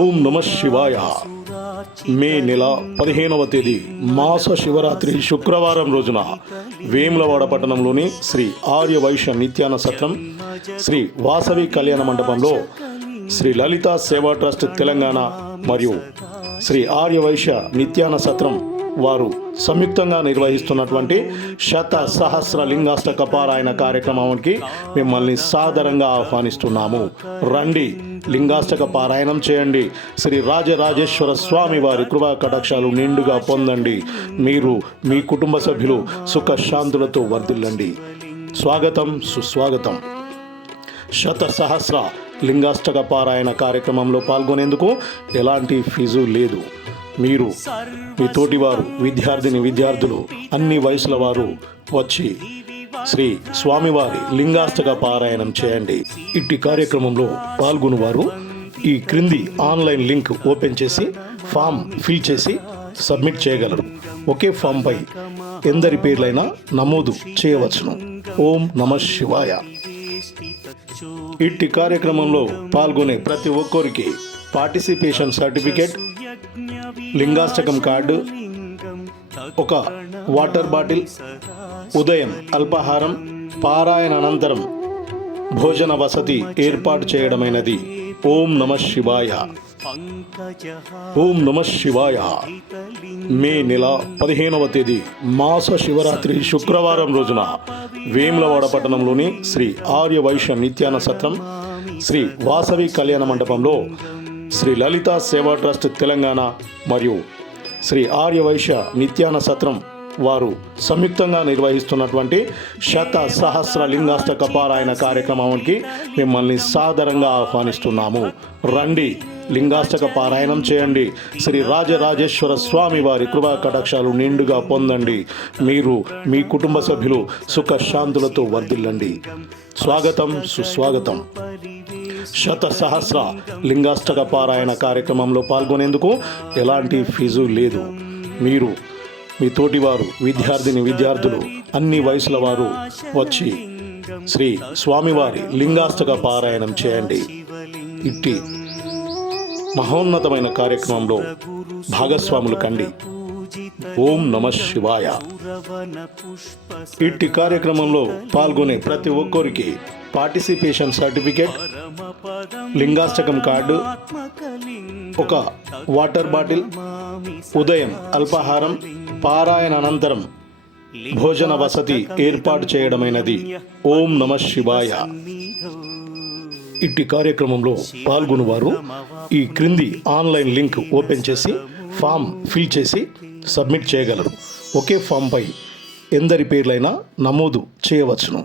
ఓం నమ శివాయ. మే నెల 15వ తేదీ మాస శివరాత్రి శుక్రవారం రోజున వేములవాడ పట్టణంలోని శ్రీ ఆర్య వైశ్య నిత్యాన సత్రం శ్రీ వాసవి కళ్యాణ మండపంలో శ్రీ లలిత సేవా ట్రస్ట్ తెలంగాణ మరియు శ్రీ ఆర్య వైశ్య నిత్యాన సత్రం వారు సంయుక్తంగా నిర్వహిస్తున్నటువంటి శత సహస్ర లింగాష్టక పారాయణ కార్యక్రమానికి మిమ్మల్ని సాదరంగా ఆహ్వానిస్తున్నాము. రండి, లింగాష్టక పారాయణం చేయండి. శ్రీ రాజరాజేశ్వర స్వామి వారి కృపా కటాక్షాలు నిండుగా పొందండి. మీరు మీ కుటుంబ సభ్యులు సుఖ శాంతులతో వర్ధిల్లండి. స్వాగతం, సుస్వాగతం. శత సహస్ర లింగాష్టక పారాయణ కార్యక్రమంలో పాల్గొనేందుకు ఎలాంటి ఫీజు లేదు. మీరు మీ తోటివారు, విద్యార్థులు, అన్ని వయసుల వారు వచ్చి శ్రీ స్వామివారి లింగాష్టక పారాయణం చేయండి. ఇట్టి కార్యక్రమంలో పాల్గొనేవారు ఈ క్రింది ఆన్లైన్ లింక్ ఓపెన్ చేసి ఫామ్ ఫిల్ చేసి సబ్మిట్ చేయగలరు. ఒకే ఫామ్ పై ఎందరి పేర్లైనా నమోదు చేయవచ్చును. ఓం నమ శివాయ. ఇట్టి కార్యక్రమంలో పాల్గొనే ప్రతి ఒక్కరికి పార్టిసిపేషన్ సర్టిఫికేట్, లింగాష్టకం కార్డు, ఒక వాటర్ బాటిల్, ఉదయం అల్పాహారం, పారాయణ అనంతరం భోజన వసతి ఏర్పాటు చేయడమైనది. ఓం నమ శివాయ. ఓం నమ శివాయ. మే నెల 15వ తేదీ మాస శివరాత్రి శుక్రవారం రోజున వేములవాడ పట్టణంలోని శ్రీ ఆర్య వైశ్య నిత్యాన సత్రం శ్రీ వాసవి కళ్యాణ మండపంలో శ్రీ లలిత సేవా ట్రస్ట్ తెలంగాణ మరియు శ్రీ ఆర్య వైశ్య నిత్యాన సత్రం వారు సంయుక్తంగా నిర్వహిస్తున్నటువంటి శత సహస్ర లింగాష్టక పారాయణ కార్యక్రమానికి మిమ్మల్ని సాదరంగా ఆహ్వానిస్తున్నాము. రండి, లింగాష్టక పారాయణం చేయండి. శ్రీ రాజరాజేశ్వర స్వామి వారి కృపా కటాక్షాలు నిండుగా పొందండి. మీరు మీ కుటుంబ సభ్యులు సుఖ శాంతులతో వర్ధిల్లండి. స్వాగతం, సుస్వాగతం. శత సహస్ర లింగాష్టక పారాయణ కార్యక్రమంలో పాల్గొనేందుకు ఎలాంటి ఫీజు లేదు. మీరు మీ తోటివారు, విద్యార్థులు, అన్ని వయసుల వారు వచ్చి శ్రీ స్వామివారి లింగాష్టక పారాయణం చేయండి. ఇట్టి మహోన్నతమైన కార్యక్రమంలో భాగస్వాములు కండి. ఓం నమ శివాయ. ఇట్టి కార్యక్రమంలో పాల్గొనే ప్రతి ఒక్కరికి పార్టిసిపేషన్ సర్టిఫికేట్, లింగాష్టకం కార్డు, ఒక వాటర్ బాటిల్, ఉదయం అల్పాహారం, పారాయణ అనంతరం భోజన వసతి ఏర్పాటు చేయడమైనది. ఓం నమ శివాయ. ఇట్టి కార్యక్రమంలో పాల్గొనేవారు ఈ క్రింది ఆన్లైన్ లింక్ ఓపెన్ చేసి ఫామ్ ఫిల్ చేసి సబ్మిట్ చేయగలరు. ఒకే ఫామ్ పై ఎందరి పేర్లైనా నమోదు చేయవచ్చును.